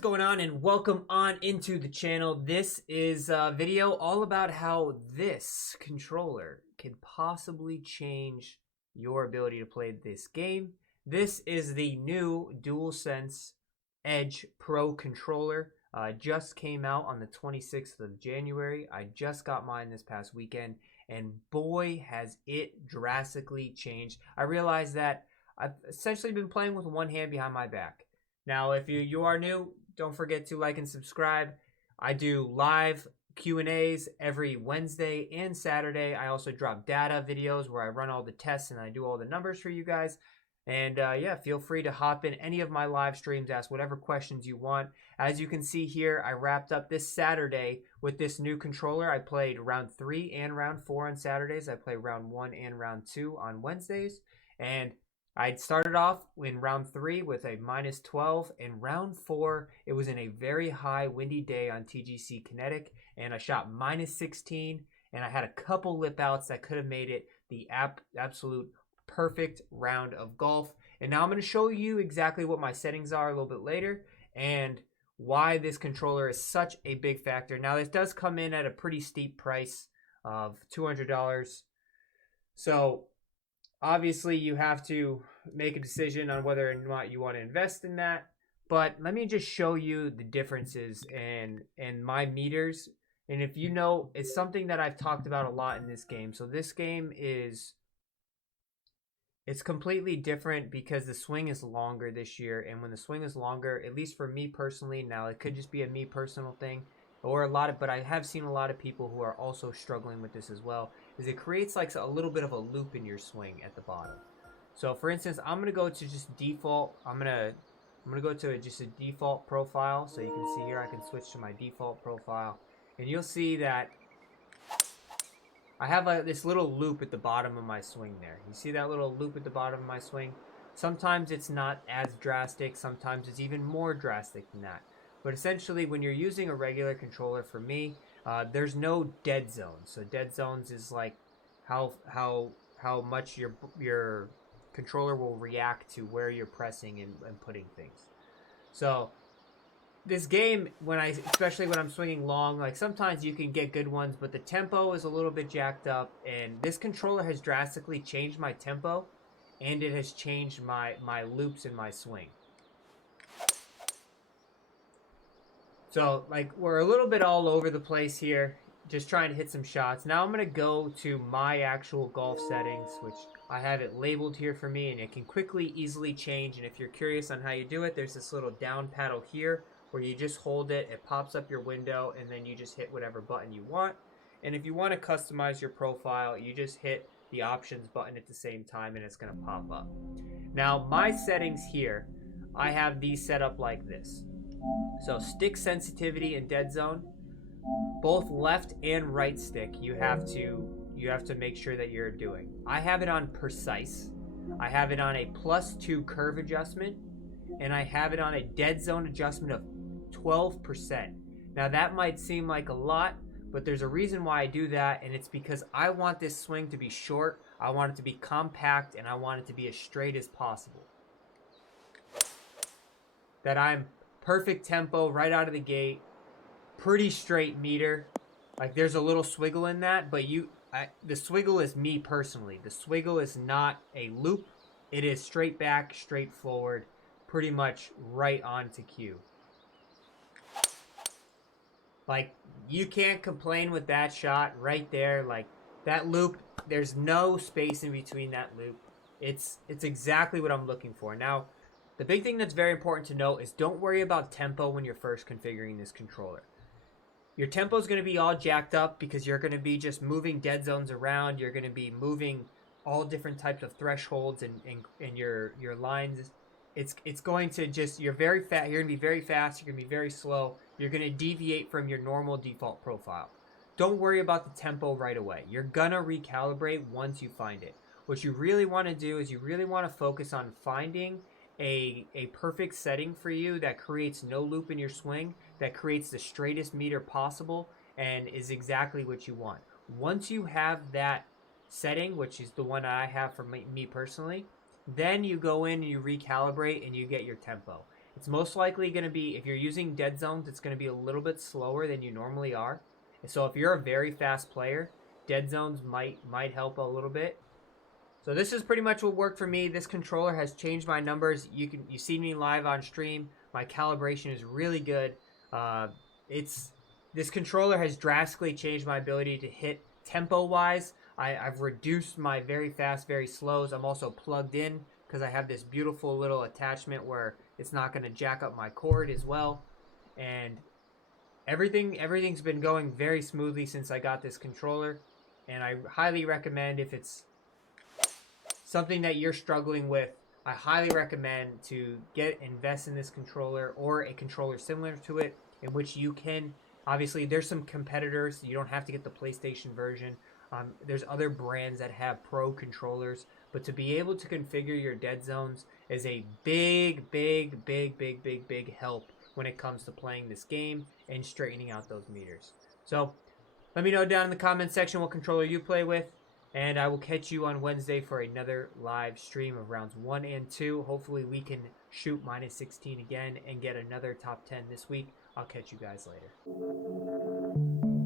What's going on, and welcome on into the channel. This is a video all about how this controller can possibly change your ability to play this game. This is the new DualSense Edge Pro controller. Just came out on the 26th of January. I just got mine this past weekend, and boy has it drastically changed. I realized that I've essentially been playing with one hand behind my back. Now, if you are new, don't forget to like and subscribe. I do live Q&As every Wednesday and Saturday. I also drop data videos where I run all the tests and I do all the numbers for you guys. And yeah, feel free to hop in any of my live streams, ask whatever questions you want. As you can see here, I wrapped up this Saturday with this new controller. I played round 3 and round 4 on Saturdays. I play round 1 and round 2 on Wednesdays. And I started off in round 3 with a -12. In round 4, it was in a very high windy day on TGC Kinetic, and I shot -16, and I had a couple lip outs that could have made it the absolute perfect round of golf. And now I'm going to show you exactly what my settings are a little bit later, and why this controller is such a big factor. Now, this does come in at a pretty steep price of $200. So obviously, you have to make a decision on whether or not you want to invest in that. But let me just show you the differences in my meters. And if you know, it's something that I've talked about a lot in this game. So this game it's completely different because the swing is longer this year. And when the swing is longer, at least for me personally, now it could just be a me personal thing, or but I have seen a lot of people who are also struggling with this as well, is it creates like a little bit of a loop in your swing at the bottom. So for instance, I'm gonna go to just default. I'm gonna go to just a default profile. So you can see here, I can switch to my default profile, and you'll see that I have this little loop at the bottom of my swing there. You see that little loop at the bottom of my swing? Sometimes it's not as drastic. Sometimes it's even more drastic than that. But essentially, when you're using a regular controller, for me, there's no dead zones. So dead zones is like how much your controller will react to where you're pressing and putting things. So this game, especially when I'm swinging long, like sometimes you can get good ones, but the tempo is a little bit jacked up, and this controller has drastically changed my tempo, and it has changed my loops in my swing. So, like, we're a little bit all over the place here, just trying to hit some shots. Now I'm going to go to my actual golf settings, which I have it labeled here for me, and it can quickly, easily change. And if you're curious on how you do it, there's this little down paddle here where you just hold it, it pops up your window, and then you just hit whatever button you want. And if you want to customize your profile, you just hit the options button at the same time, and it's going to pop up. Now, my settings here, I have these set up like this. So stick sensitivity and dead zone, both left and right stick, you have to make sure that you're doing. I have it on precise. I have it on a +2 curve adjustment, and I have it on a dead zone adjustment of 12%. Now that might seem like a lot, but there's a reason why I do that, and it's because I want this swing to be short, I want it to be compact, and I want it to be as straight as possible. That I'm perfect tempo right out of the gate, pretty straight meter. Like there's a little swiggle in that, but the swiggle is me personally. The swiggle is not a loop. It is straight back, straight forward, pretty much right on to cue. Like, you can't complain with that shot right there. Like, that loop, there's no space in between that loop. It's exactly what I'm looking for. Now, the big thing that's very important to note is don't worry about tempo when you're first configuring this controller. Your tempo is going to be all jacked up because you're going to be just moving dead zones around. You're going to be moving all different types of thresholds and your lines. It's going to just, you're very fast. You're going to be very fast. You're going to be very slow. You're going to deviate from your normal default profile. Don't worry about the tempo right away. You're going to recalibrate once you find it. What you really want to do is you really want to focus on finding a perfect setting for you that creates no loop in your swing, that creates the straightest meter possible, and is exactly what you want. Once you have that setting, which is the one I have for me personally, then you go in and you recalibrate and you get your tempo. It's most likely going to be, if you're using dead zones, it's going to be a little bit slower than you normally are. And so if you're a very fast player, dead zones might help a little bit. So this is pretty much what worked for me. This controller has changed my numbers. You see me live on stream. My calibration is really good. This controller has drastically changed my ability to hit tempo wise. I've reduced my very fast, very slows. I'm also plugged in because I have this beautiful little attachment where it's not going to jack up my cord as well. And everything's been going very smoothly since I got this controller. And I highly recommend, if it's something that you're struggling with, I highly recommend to invest in this controller or a controller similar to it, in which you can, obviously there's some competitors. You don't have to get the PlayStation version. There's other brands that have pro controllers, but to be able to configure your dead zones is a big help when it comes to playing this game and straightening out those meters. So let me know down in the comment section what controller you play with, and I will catch you on Wednesday for another live stream of rounds 1 and 2. Hopefully we can shoot -16 again and get another top 10 this week. I'll catch you guys later.